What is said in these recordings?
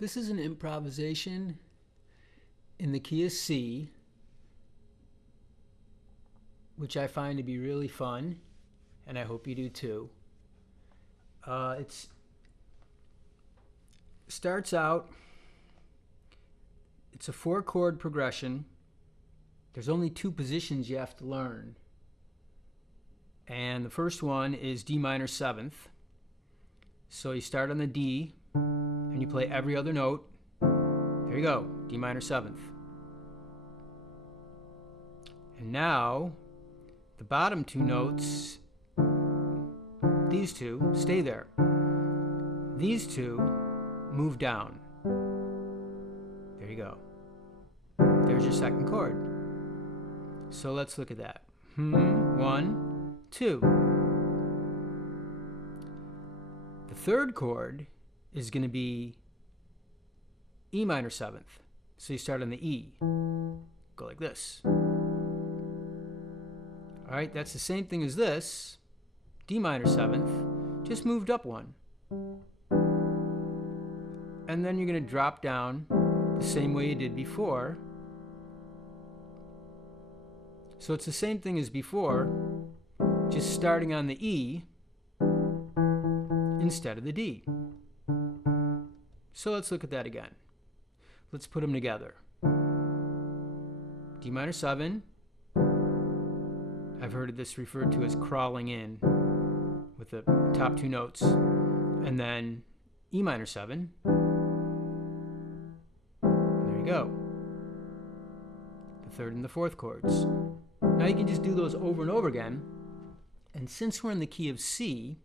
This is an improvisation in the key of C, which I find to be really fun, and I hope you do too. It starts out, it's a 4-chord progression. There's only 2 positions you have to learn. And the first one is D minor 7th. So you start on the D, and you play every other note. There you go, D minor 7th. And now, the bottom 2 notes, these 2, stay there. These 2 move down. There you go. There's your 2nd chord. So let's look at that. 1, 2. The 3rd chord is going to be E minor 7th. So you start on the E. Go like this. Alright, that's the same thing as this. D minor 7th, just moved up 1. And then you're going to drop down the same way you did before. So it's the same thing as before, just starting on the E instead of the D. So let's look at that again. Let's put them together. D minor 7. I've heard this referred to as crawling in with the top 2 notes. And then E minor 7. There you go. The 3rd and the 4th chords. Now you can just do those over and over again. And since we're in the key of C,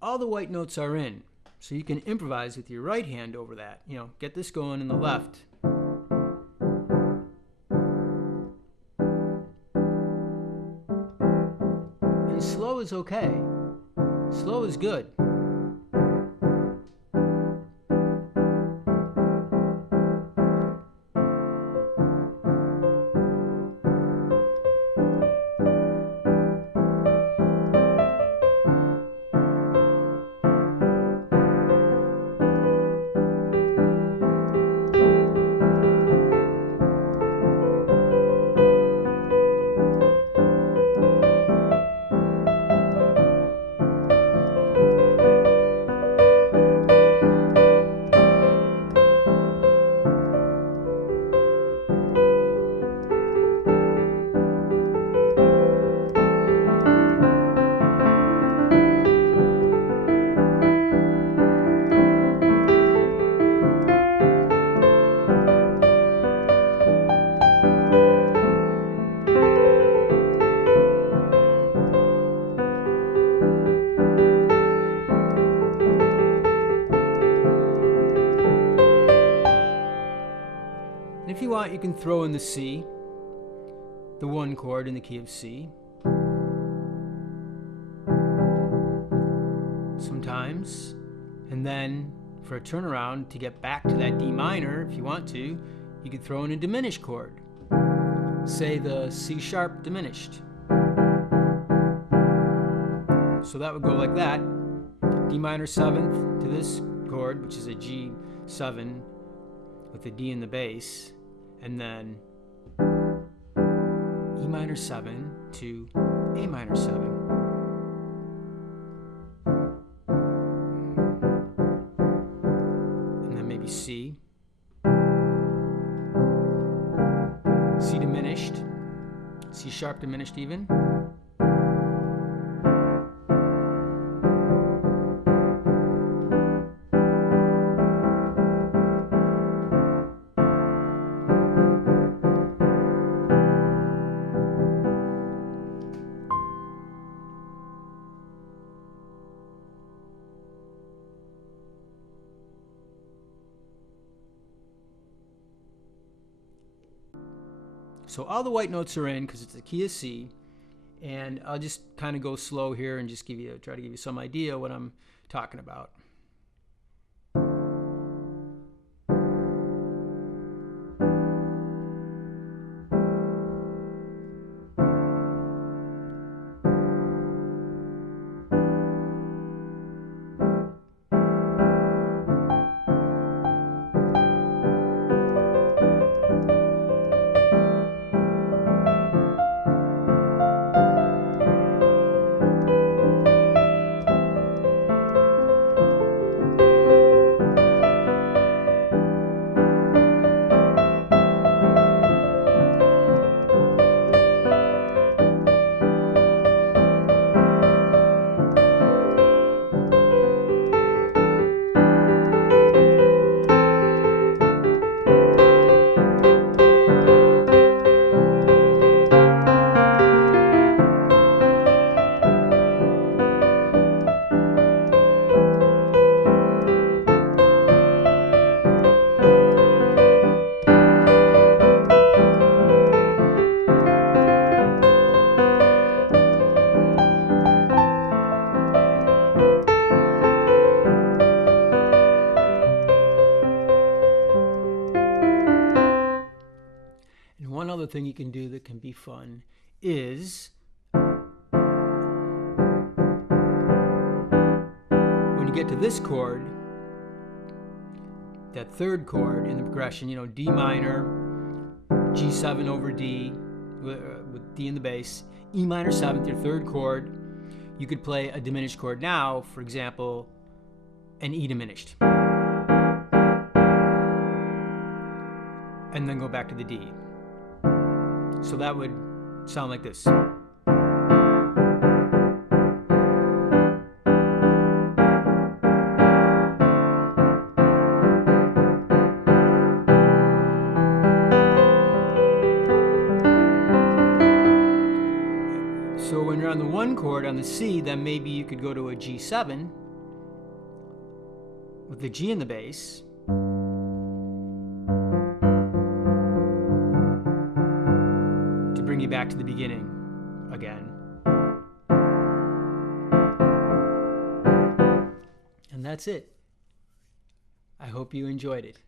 all the white notes are in. So you can improvise with your right hand over that. You know, get this going in the left. And slow is okay. Slow is good. If you want, you can throw in the C, the 1 chord in the key of C. Sometimes. And then for a turnaround, to get back to that D minor, if you want to, you could throw in a diminished chord. Say the C sharp diminished. So that would go like that. D minor 7th to this chord, which is a G7 with the D in the bass, and then E minor 7 to A minor 7. And then maybe C. C diminished. C sharp diminished even. So all the white notes are in because it's the key of C, and I'll just kind of go slow here and just try to give you some idea what I'm talking about. other thing you can do that can be fun is when you get to this chord, that third chord in the progression, you know, D minor, G7 over D, with D in the bass, E minor 7th, your third chord, you could play a diminished chord now, for example, an E diminished. And then go back to the D. So that would sound like this. So when you're on the one chord, on the C, then maybe you could go to a G7 with the G in the bass. To bring you back to the beginning again. And that's it. I hope you enjoyed it.